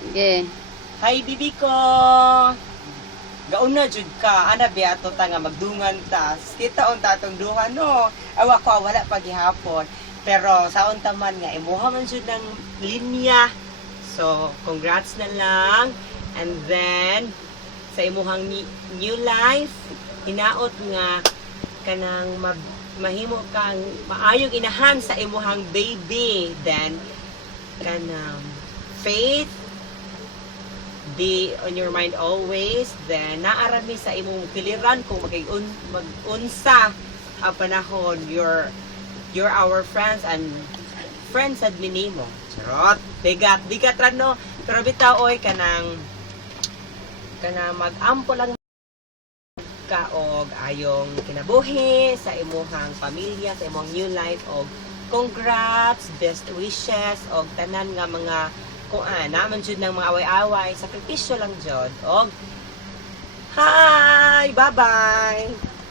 Okay. Hi, bibi ko! Gauna jud ka, ana beato ta nga magdungan ta. Kita unta atong duha no. Awa ko wala pa gihapon. Pero sa unta man nga imuha man jud ng linya. So, congrats na lang. And then sa imuhang new life, hinaot nga kanang mahimo kang maayong inahan sa imuhang baby. Then kanang faith be on your mind always. Then naarami sa imong piliran kung mag-unsa ang panahon. You're our friends and friends at minimo. Charot, bigat ra no. Pero bitaw oy kanang mag-ampo lang ka og ayong kinabuhi sa imuhang pamilya, sa imong new life, og congrats, best wishes, og tanan nga mga naman jud ng mga away-away, sakripisyo lang jud. Og hi, bye-bye.